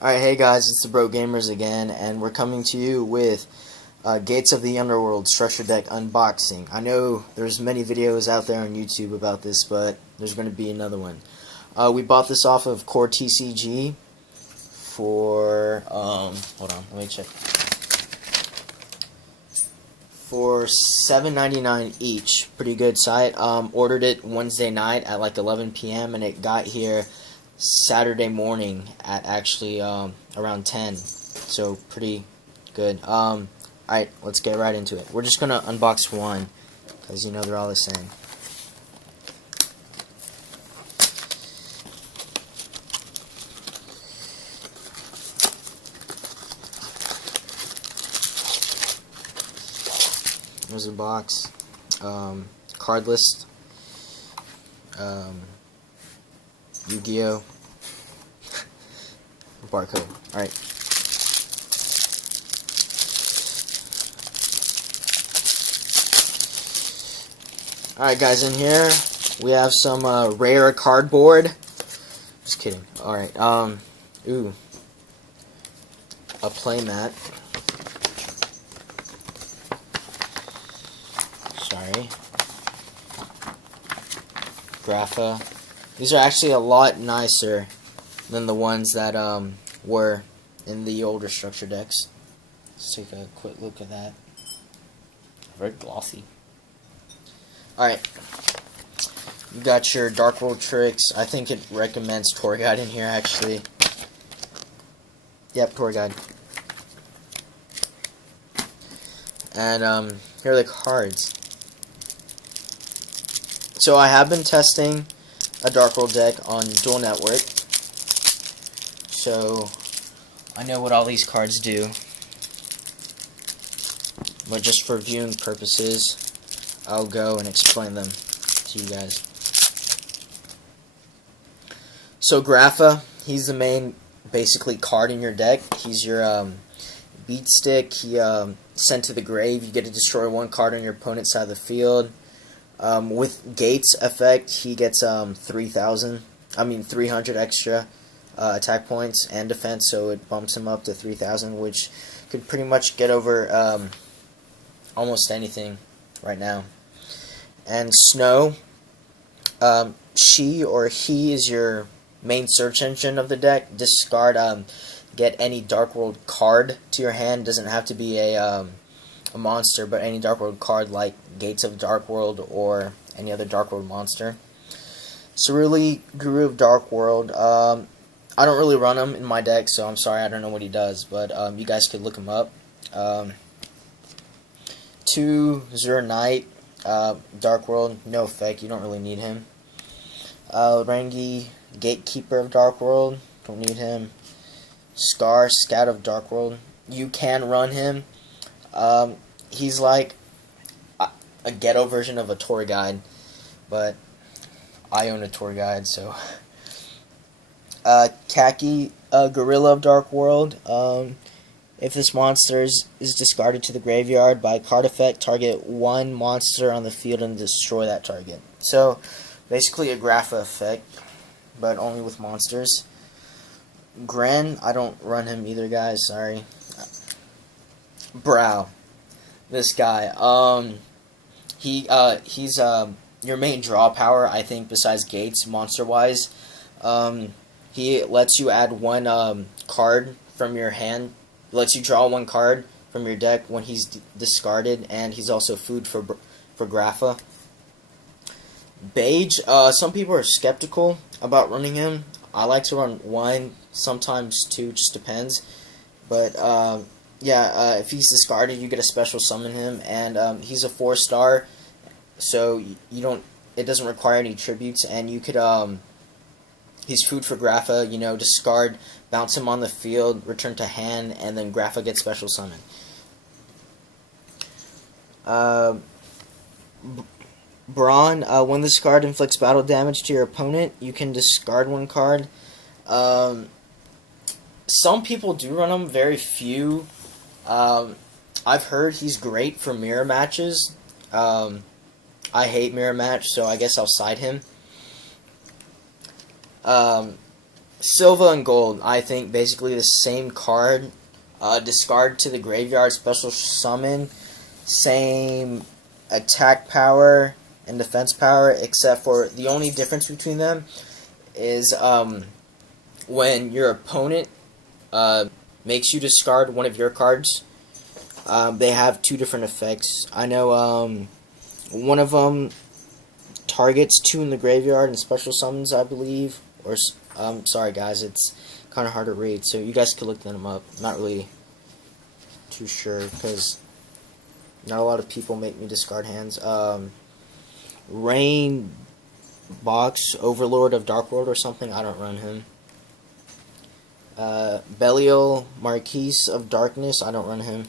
Alright, hey guys, it's the Bro Gamers again, and we're coming to you with Gates of the Underworld Structure Deck unboxing. I know there's many videos out there on YouTube about this, but there's going to be another one. We bought this off of Core TCG for, hold on, let me check. For $7.99 each. Pretty good site. Ordered it Wednesday night at like 11 p.m. and it got here Saturday morning at actually around 10. So pretty good. Alright, let's get right into it. We're just gonna unbox one because you know they're all the same. There's a box, card list, YuGiOh, barcode. Alright. Alright guys, in here we have some rare cardboard. Just kidding. Alright, ooh. A playmat. Sorry. Grapha. These are actually a lot nicer than the ones that were in the older structure decks. Let's take a quick look at that. Very glossy. Alright. You got your Dark World tricks. I think it recommends Tour Guide in here actually. Yep, Tour Guide. And here are the cards. So I have been testing a Dark World deck on Dual Network, so I know what all these cards do, but just for viewing purposes, I'll go and explain them to you guys. So Grapha, he's the main, basically, card in your deck. He's your beat stick. He sent to the grave. You get to destroy one card on your opponent's side of the field. With Gates effect, he gets 300 extra attack points and defense, so it bumps him up to 3,000, which could pretty much get over almost anything right now. And Snow, she or he is your main search engine of the deck. Discard, get any Dark World card to your hand. Doesn't have to be a monster, but any Dark World card like Gates of Dark World or any other Dark World monster. Cerulean Guru of Dark World. I don't really run him in my deck, so I'm sorry, I don't know what he does, but you guys could look him up. 2 Zur Knight, Dark World, no effect, you don't really need him. Rangi, Gatekeeper of Dark World, don't need him. Scar, Scout of Dark World, you can run him. He's like a ghetto version of a tour guide, but I own a tour guide, so. Khaki, Gorilla of Dark World. If this monster is discarded to the graveyard by card effect, target one monster on the field and destroy that target. So, basically a Grapha effect, but only with monsters. Gren, I don't run him either, guys, sorry. Brow, this guy, he's your main draw power, I think, besides Gates, monster-wise. He lets you add one card from your hand, lets you draw one card from your deck when he's discarded, and he's also food for Grapha. Beige, some people are skeptical about running him. I like to run one, sometimes two, just depends. But yeah, if he's discarded, you get a special summon him, and he's a 4-star, so you don't. It doesn't require any tributes, and you could he's food for Grapha. You know, discard, bounce him on the field, return to hand, and then Grapha gets special summon. Brawn, when this card inflicts battle damage to your opponent, you can discard one card. Some people do run him, very few. I've heard he's great for mirror matches. I hate mirror match, so I guess I'll side him. Silver and Gold, I think basically the same card. Discard to the graveyard, special summon, same attack power and defense power, except for the only difference between them is when your opponent makes you discard one of your cards. They have two different effects. I know one of them targets two in the graveyard and special summons, I believe. Or sorry guys, it's kind of hard to read, so you guys could look them up. I'm not really too sure because not a lot of people make me discard hands. Rain Box, Overlord of Darkworld or something. I don't run him. Belial, Marquise of Darkness. I don't run him.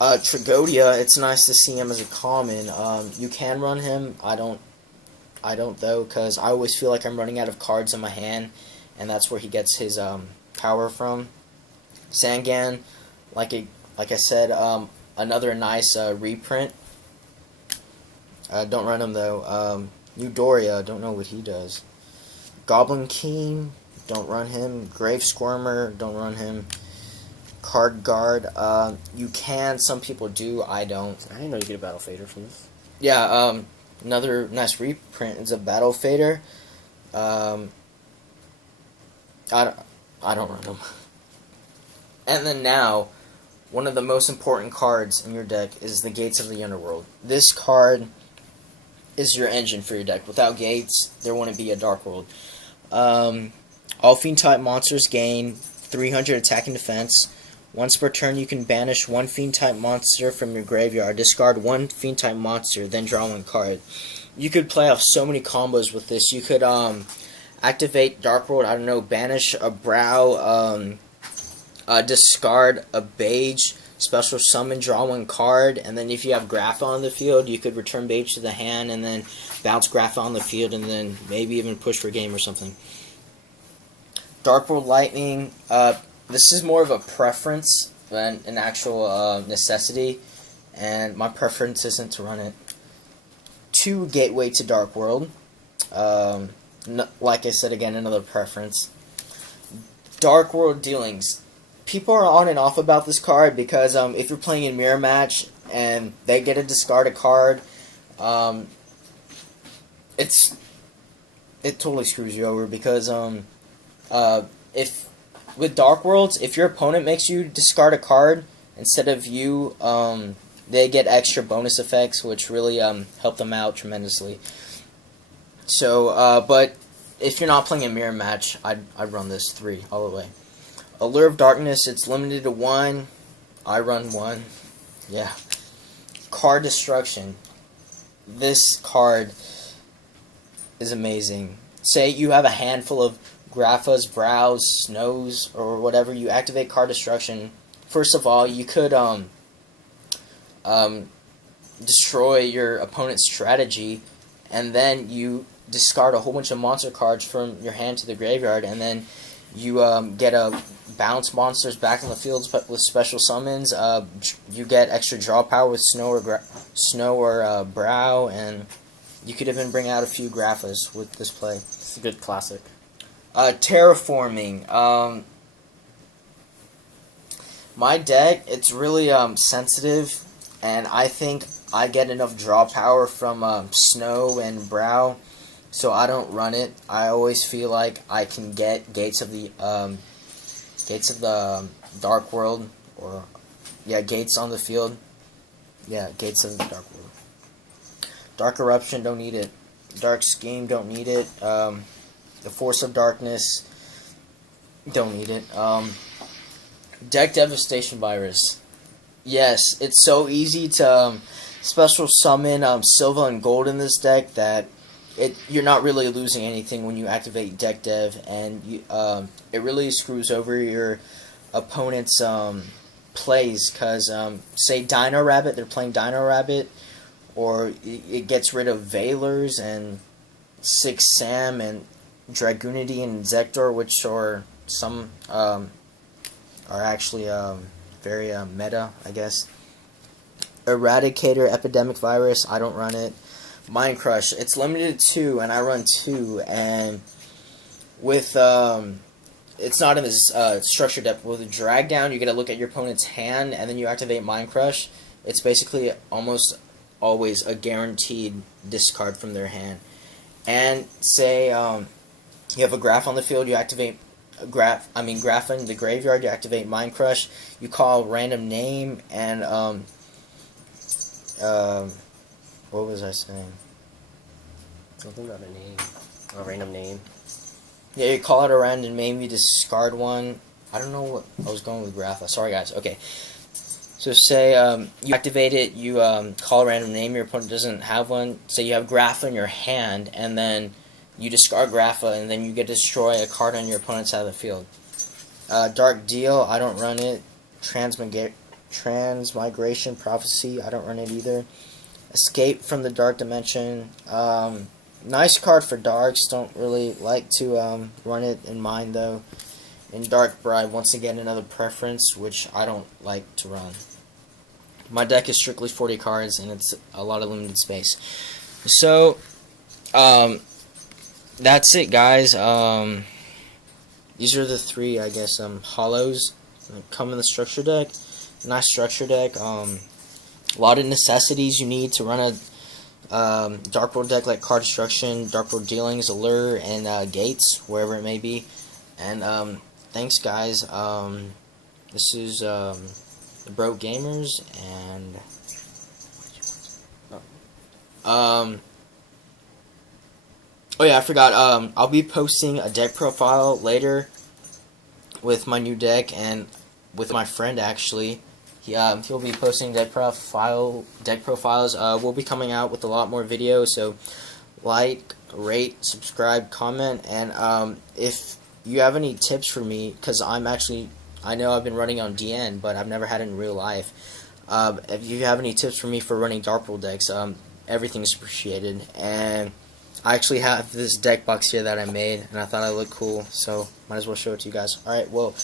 Tragodia, it's nice to see him as a common. You can run him. I don't though, because I always feel like I'm running out of cards in my hand, and that's where he gets his power from. Sangan, like I said, another nice reprint. Don't run him though. Eudoria, don't know what he does. Goblin King, don't run him. Grave Squirmer, don't run him. Card Guard, you can, some people do, I don't. I didn't know you get a Battle Fader from this. Yeah, another nice reprint is a Battle Fader. I don't run them. And then now, one of the most important cards in your deck is the Gates of the Underworld. This card is your engine for your deck. Without Gates, there wouldn't be a Dark World. All Fiend-type monsters gain 300 attack and defense. Once per turn, you can banish one Fiend-type monster from your graveyard. Discard one Fiend-type monster, then draw one card. You could play off so many combos with this. You could activate Dark World, I don't know, banish a Brow, discard a Beige, special summon, draw one card, and then if you have Grapha on the field, you could return Beige to the hand and then bounce Grapha on the field and then maybe even push for game or something. Dark World Lightning, this is more of a preference than an actual necessity, and my preference isn't to run it. 2 Gateway to Dark World, like I said again, another preference. Dark World Dealings. People are on and off about this card because if you're playing in Mirror Match and they get to discard a card, it totally screws you over because if with Dark Worlds, if your opponent makes you discard a card instead of you, they get extra bonus effects, which really help them out tremendously. So, but if you're not playing a Mirror Match, I'd run this 3 all the way. Allure of Darkness, it's limited to 1. I run 1. Yeah. Card Destruction. This card is amazing. Say you have a handful of Graphas, Brows, Snows, or whatever. You activate Card Destruction. First of all, you could destroy your opponent's strategy, and then you discard a whole bunch of monster cards from your hand to the graveyard, and then you get a bounce monsters back in the field with special summons. You get extra draw power with Snow or Brow, and you could even bring out a few Graphas with this play. It's a good classic. Terraforming. My deck, it's really sensitive, and I think I get enough draw power from Snow and Brow, so I don't run it. I always feel like I can get Gates of the Dark World, or yeah, Gates on the field. Yeah, Gates of the Dark World. Dark Eruption, don't need it. Dark Scheme, don't need it. The Force of Darkness, don't need it. Deck Devastation Virus. Yes, it's so easy to special summon Silver and Gold in this deck that you're not really losing anything when you activate Deck Dev, and it really screws over your opponent's plays, because say Dino Rabbit, they're playing Dino Rabbit, or it gets rid of Veilers and 6 Sam and Dragoonity and Zektor, which are some are actually very meta, I guess. Eradicator Epidemic Virus, I don't run it. Mind Crush, it's limited to 2, and I run 2, and with it's not in this structure depth. With a drag down, you get to look at your opponent's hand, and then you activate Mind Crush. It's basically almost always a guaranteed discard from their hand. And say you have a Graph on the field, you activate Graph in the graveyard, you activate Mind Crush. You call a random name, and what was I saying? Something about a name, a random name. Yeah, you call out a random name, you discard one. I don't know what I was going with Grapha. Sorry, guys. Okay. So say you activate it, you call a random name, your opponent doesn't have one. Say you have Grapha in your hand, and then you discard Grapha, and then you get to destroy a card on your opponent's side of the field. Dark Deal, I don't run it. Transmigration Prophecy, I don't run it either. Escape from the Dark Dimension. Nice card for Darks, don't really like to run it in mine though. In Dark Bride, once again another preference, which I don't like to run. My deck is strictly 40 cards, and it's a lot of limited space. So, that's it, guys. These are the three, I guess, hollows that come in the structure deck. Nice structure deck. A lot of necessities you need to run a Dark World deck, like Card Destruction, Dark World Dealings, Allure, and Gates, wherever it may be. And thanks, guys. This is the Broke Gamers, and oh yeah, I forgot. I'll be posting a deck profile later with my new deck, and with my friend actually. He'll be posting deck profiles. We'll be coming out with a lot more videos, so like, rate, subscribe, comment, and if you have any tips for me, because I know I've been running on DN, but I've never had it in real life. If you have any tips for me for running Dark World decks, everything is appreciated. And I actually have this deck box here that I made, and I thought it looked cool, so might as well show it to you guys. Alright, well,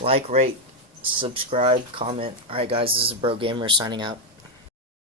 like, rate, subscribe, comment. Alright guys, this is Bro Gamer signing out.